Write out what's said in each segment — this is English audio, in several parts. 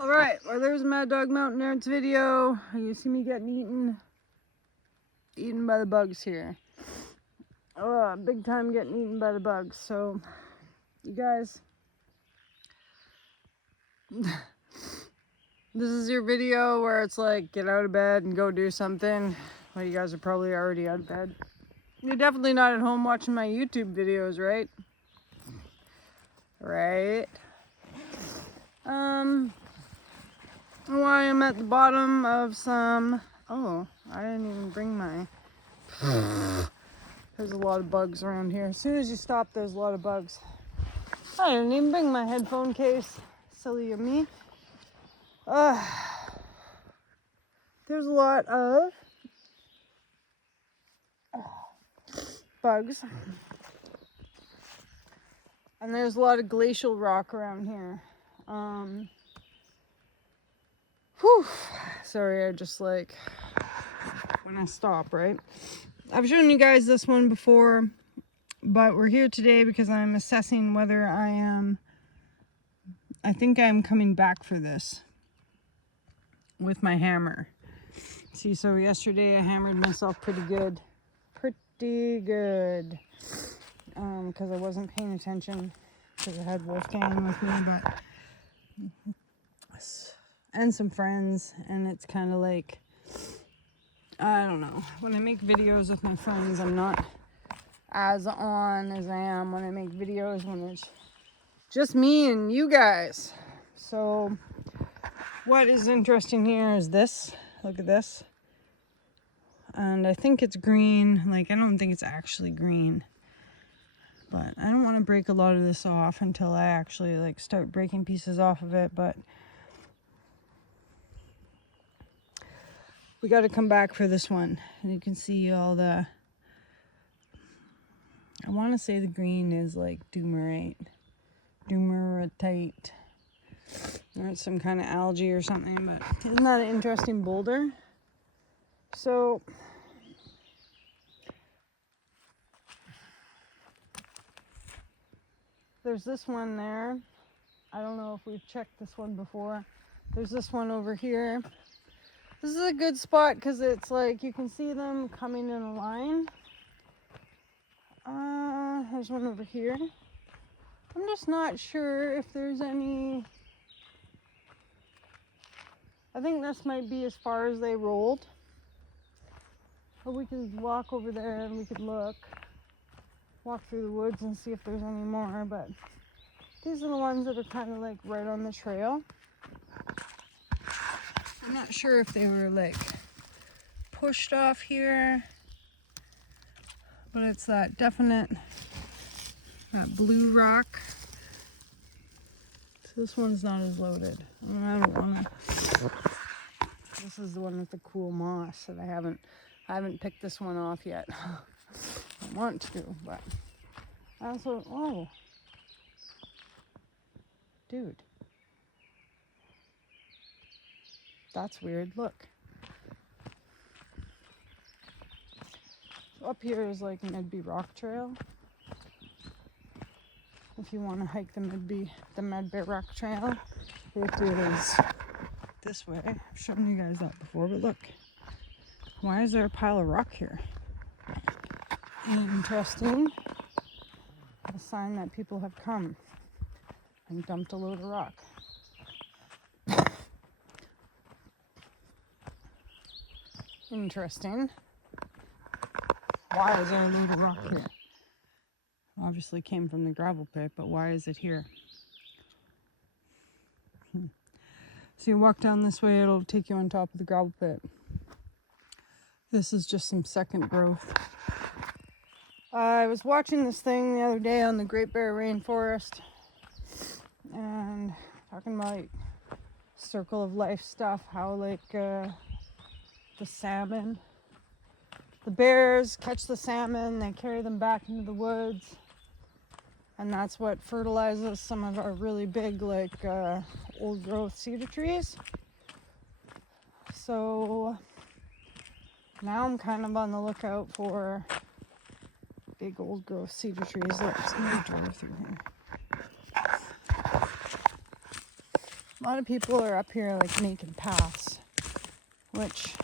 Alright, well there's Mad Dog Mountain Nerds video. You see me getting eaten by the bugs here. Big time getting eaten by the bugs. So, you guys, this is your video where it's like, get out of bed and go do something. Well, you guys are probably already out of bed. You're definitely not at home watching my YouTube videos, right? Right. Why I'm at the bottom of some... Oh, I didn't even bring my... There's a lot of bugs around here. As soon as you stop, there's a lot of bugs. I didn't even bring my headphone case. Silly of me. There's a lot of bugs. And there's a lot of glacial rock around here. Sorry, I just like when I stop, right? I've shown you guys this one before, but we're here today because I'm assessing whether I think I'm coming back for this with my hammer. See, so yesterday I hammered myself pretty good, because I wasn't paying attention because I had Wolfgang with me, and some friends, and it's kind of like, I don't know, when I make videos with my friends, I'm not as on as I am when I make videos when it's just me and you guys. So what is interesting here is this. Look at this. And I think it's green. Like, I don't think it's actually green, but I don't want to break a lot of this off until I actually like start breaking pieces off of it. But we got to come back for this one. And you can see all the, I want to say the green is like Dumerite, or it's some kind of algae or something, but isn't that an interesting boulder? So there's this one there. I don't know if we've checked this one before. There's this one over here. This is a good spot because it's like you can see them coming in a line. There's one over here. I'm just not sure if there's any. I think this might be as far as they rolled. But we could walk over there and we could walk through the woods and see if there's any more. But these are the ones that are kind of like right on the trail. I'm not sure if they were like pushed off here, but it's that definite, that blue rock. So this one's not as loaded. I mean, I don't want to. This is the one with the cool moss that I haven't picked this one off yet. I want to, but I also, oh, dude. That's weird, look. So up here is like Medby Rock Trail. If you want to hike the Medby Rock Trail, it is this way. I've shown you guys that before, but look. Why is there a pile of rock here? Interesting. A sign that people have come and dumped a load of rock. Interesting. Why is there a load of rock here? Obviously came from the gravel pit, but why is it here? So you walk down this way, it'll take you on top of the gravel pit. This is just some second growth. I was watching this thing the other day on the Great Bear Rainforest and talking about like circle of life stuff, how like the salmon, the bears catch the salmon, they carry them back into the woods, and that's what fertilizes some of our really big like old growth cedar trees. So now I'm kind of on the lookout for big old growth cedar trees. Look, it's going to drive through here. A lot of people are up here like making paths, which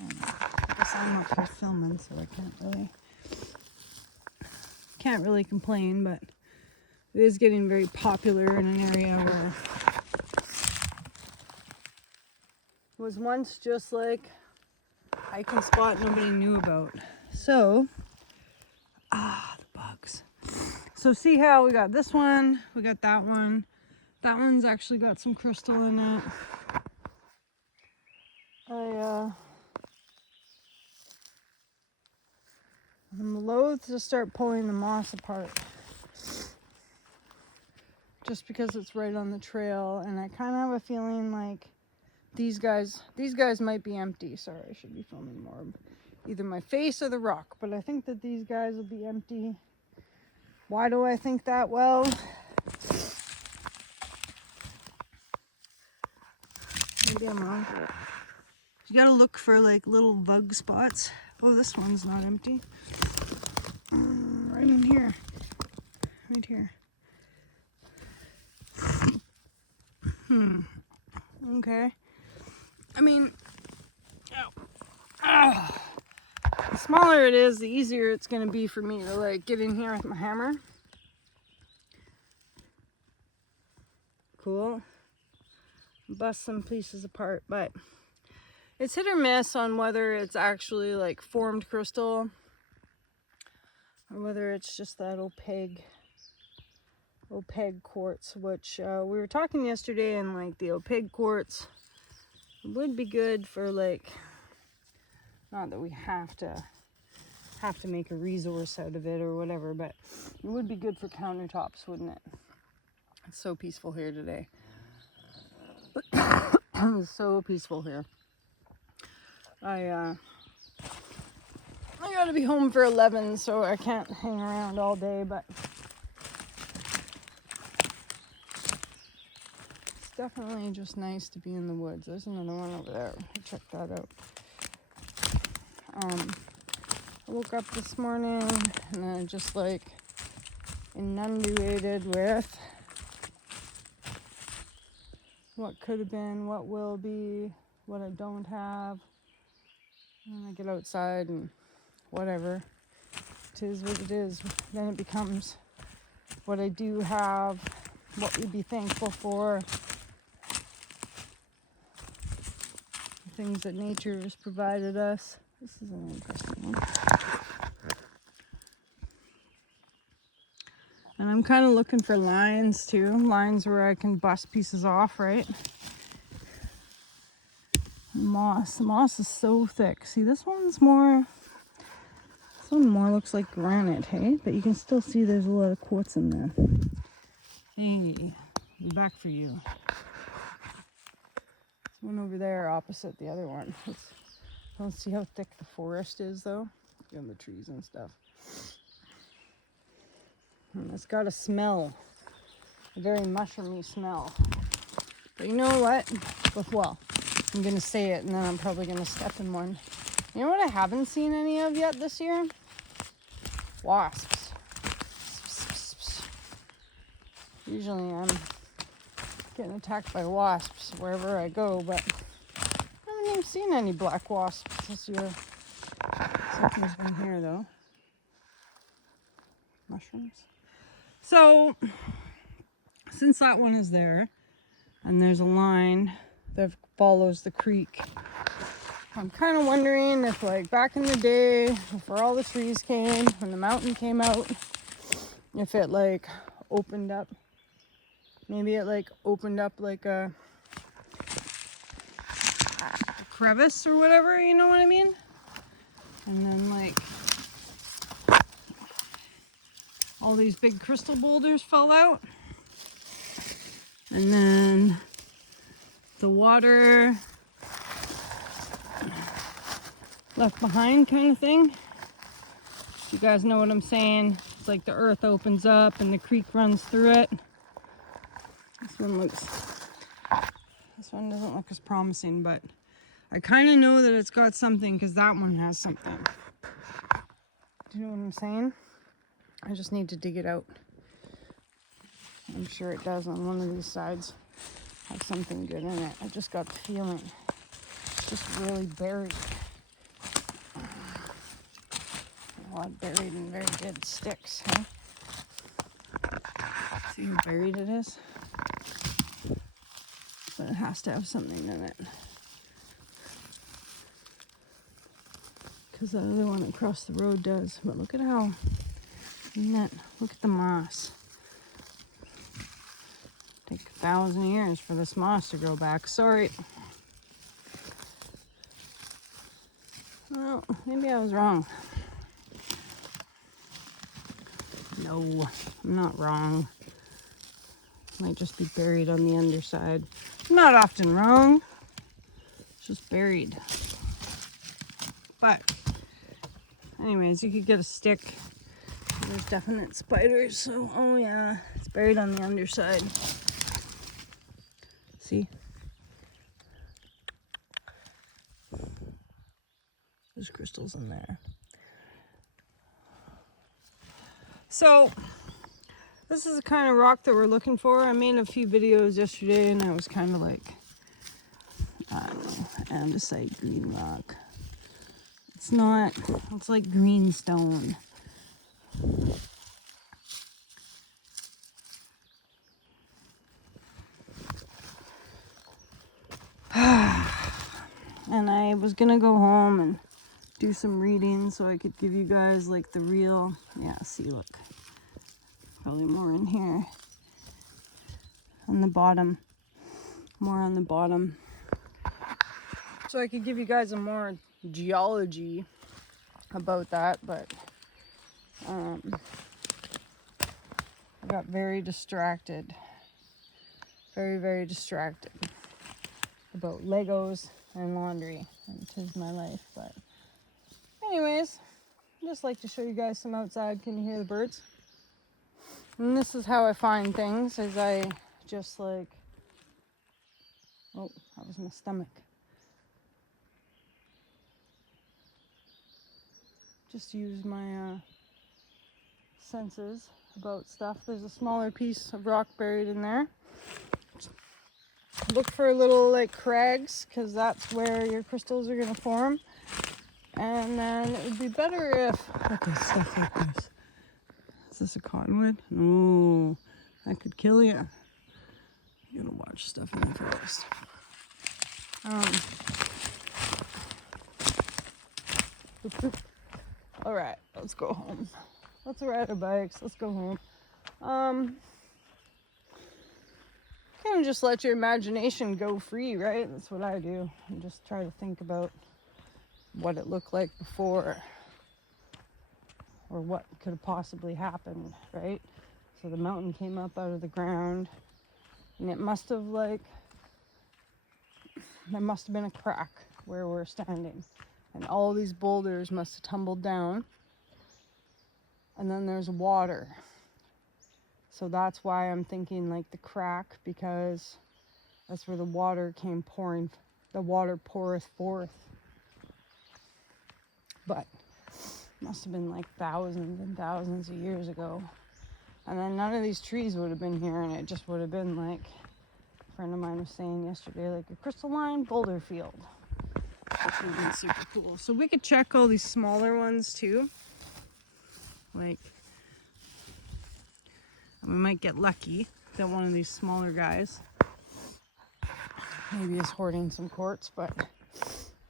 I guess I'm up here filming, so I can't really complain, but it is getting very popular in an area where it was once just like a hiking spot nobody knew about. So, the bugs. So see how we got this one, we got that one. That one's actually got some crystal in it. I'm loath to start pulling the moss apart just because it's right on the trail, and I kind of have a feeling like these guys might be empty. Sorry, I should be filming more. Either my face or the rock, but I think that these guys will be empty. Why do I think that? Well, maybe I'm wrong. You gotta look for like little bug spots. Oh, this one's not empty. Right in here. Right here. Okay. I mean, the smaller it is, the easier it's gonna be for me to like get in here with my hammer. Cool. Bust some pieces apart, but it's hit or miss on whether it's actually like formed crystal or whether it's just that opaque quartz, which we were talking yesterday, and like the opaque quartz would be good for like, not that we have to make a resource out of it or whatever, but it would be good for countertops, wouldn't it? It's so peaceful here today. It's so peaceful here. I gotta be home for 11, so I can't hang around all day, but it's definitely just nice to be in the woods. There's another one over there. Check that out. I woke up this morning and I just like inundated with what could have been, what will be, what I don't have. And I get outside and whatever. It is what it is. Then it becomes what I do have, what we'd be thankful for, the things that nature has provided us. This is an interesting one. And I'm kind of looking for lines too. Lines where I can bust pieces off, right? Moss. The moss is so thick. See, this one more looks like granite, hey? But you can still see there's a lot of quartz in there. Hey, we're back for you. There's one over there opposite the other one. Let's see how thick the forest is though. And the trees and stuff. And it's got a smell. A very mushroomy smell. But you know what? Well, I'm going to say it and then I'm probably going to step in one. You know what I haven't seen any of yet this year? Wasps. Usually I'm getting attacked by wasps wherever I go, but I haven't even seen any black wasps this year. Except there's one here though. Mushrooms. So, since that one is there, and there's a line that follows the creek, I'm kind of wondering if, like, back in the day, before all the trees came, when the mountain came out, if it, like, opened up. Maybe it, like, opened up, like, a crevice or whatever, you know what I mean? And then, like, all these big crystal boulders fell out. And then the water left behind kind of thing. You guys know what I'm saying? It's like the earth opens up and the creek runs through it. This one doesn't look as promising, but I kind of know that it's got something because that one has something. Do you know what I'm saying? I just need to dig it out. I'm sure it does on one of these sides have something good in it. I just got the feeling. It's just really buried. A lot buried in very good sticks, huh? See how buried it is? But it has to have something in it. Because that other one across the road does. But look at how, look at the moss. Take 1,000 years for this moss to grow back. Sorry. Well, maybe I was wrong. No, I'm not wrong. Might just be buried on the underside. I'm not often wrong. It's just buried. But anyways, you could get a stick. There's definite spiders. So, oh yeah, it's buried on the underside. See? There's crystals in there. So, this is the kind of rock that we're looking for. I made a few videos yesterday and I was kind of like, I don't know, andesite green rock. It's not, it's like green stone. And I was gonna go home and do some reading so I could give you guys like the real, yeah, see, look. Probably more in here. On the bottom. More on the bottom. So I could give you guys a more geology about that, but I got very distracted. Very, very distracted about Legos and laundry. And 'tis my life, but anyways, I just like to show you guys some outside. Can you hear the birds? And this is how I find things, is I just like, oh, that was my stomach. Just use my senses about stuff. There's a smaller piece of rock buried in there. Look for little like crags, because that's where your crystals are going to form. And then it would be better if, look at stuff like this. Is this a cottonwood? No, that could kill you. You gotta watch stuff in the forest. All right, let's go home. Let's ride our bikes. Let's go home. Kind of just let your imagination go free, right? That's what I do. And just try to think about what it looked like before, or what could have possibly happened, right? So the mountain came up out of the ground, and it must have there must have been a crack where we're standing, and all these boulders must have tumbled down, and then there's water. So that's why I'm thinking like the crack, because that's where the water came pouring. The water poureth forth. But must have been like thousands and thousands of years ago. And then none of these trees would have been here, and it just would have been like, a friend of mine was saying yesterday, like a crystalline boulder field. Which would have been super cool. So we could check all these smaller ones too. Like, we might get lucky that one of these smaller guys maybe is hoarding some quartz, but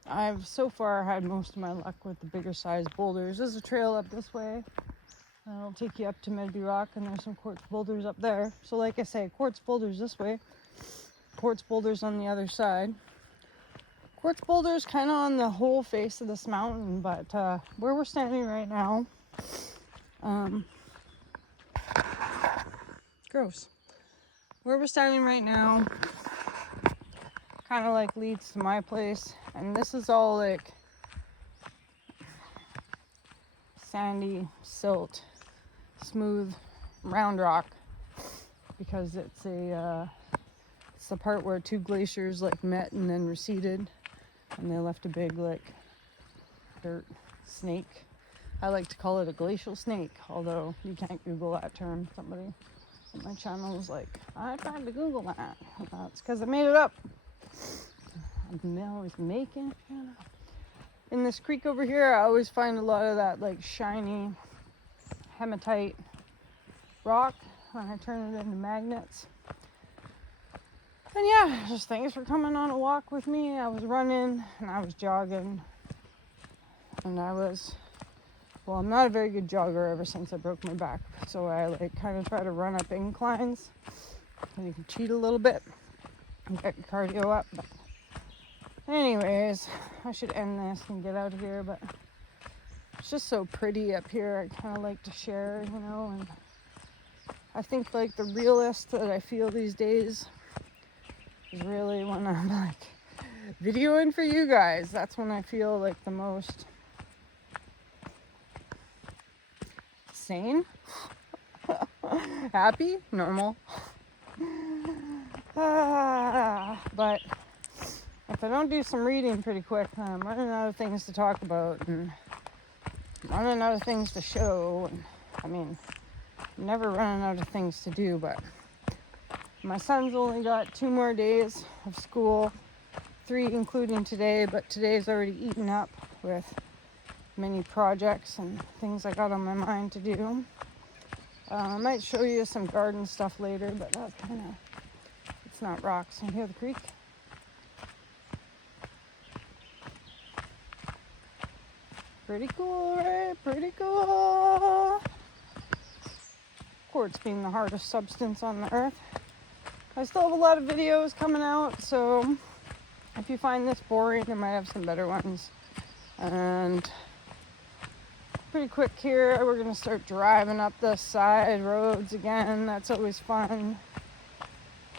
I've so far had most of my luck with the bigger size boulders. There's a trail up this way. It'll take you up to Medby Rock, and there's some quartz boulders up there. So like I say, quartz boulders this way, quartz boulders on the other side. Quartz boulders kind of on the whole face of this mountain, but where we're standing right now, gross. Where we're standing right now kind of like leads to my place, and this is all like sandy silt, smooth round rock, because it's the part where two glaciers like met and then receded, and they left a big like dirt snake. I like to call it a glacial snake, although you can't Google that term. Somebody And my channel was like, I tried to Google that. It's because I made it up. I'm always making it up. In this creek over here, I always find a lot of that like shiny hematite rock when I turn it into magnets. And yeah, just thanks for coming on a walk with me. I was running and I was jogging. And I'm not a very good jogger ever since I broke my back. So I like kind of try to run up inclines. And you can cheat a little bit and get your cardio up. But anyways, I should end this and get out of here. But it's just so pretty up here. I kind of like to share, you know. And I think like the realest that I feel these days is really when I'm like videoing for you guys. That's when I feel like the most sane, happy, normal. But if I don't do some reading pretty quick, I'm running out of things to talk about and running out of things to show. And I mean, I'm never running out of things to do, but my son's only got 2 more days of school, 3 including today, but today's already eaten up with many projects and things I got on my mind to do. I might show you some garden stuff later, but that's kind of, it's not rocks. You hear the creek? Pretty cool, right? Pretty cool. Quartz being the hardest substance on the earth. I still have a lot of videos coming out, so if you find this boring, I might have some better ones. And pretty quick here, we're gonna start driving up the side roads again. That's always fun.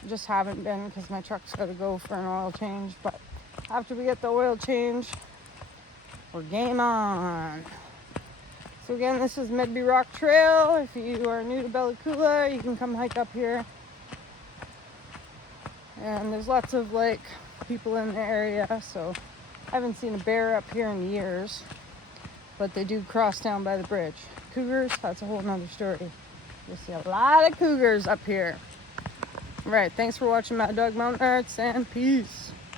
Just haven't been because my truck's got to go for an oil change, but after we get the oil change, we're game on. So again, this is Medby Rock Trail. If you are new to Bella Coola, you can come hike up here. And there's lots of like people in the area, so I haven't seen a bear up here in years, but they do cross down by the bridge. Cougars, that's a whole nother story. You'll see a lot of cougars up here. Right, thanks for watching Mad Dog Mountain Arts, and peace.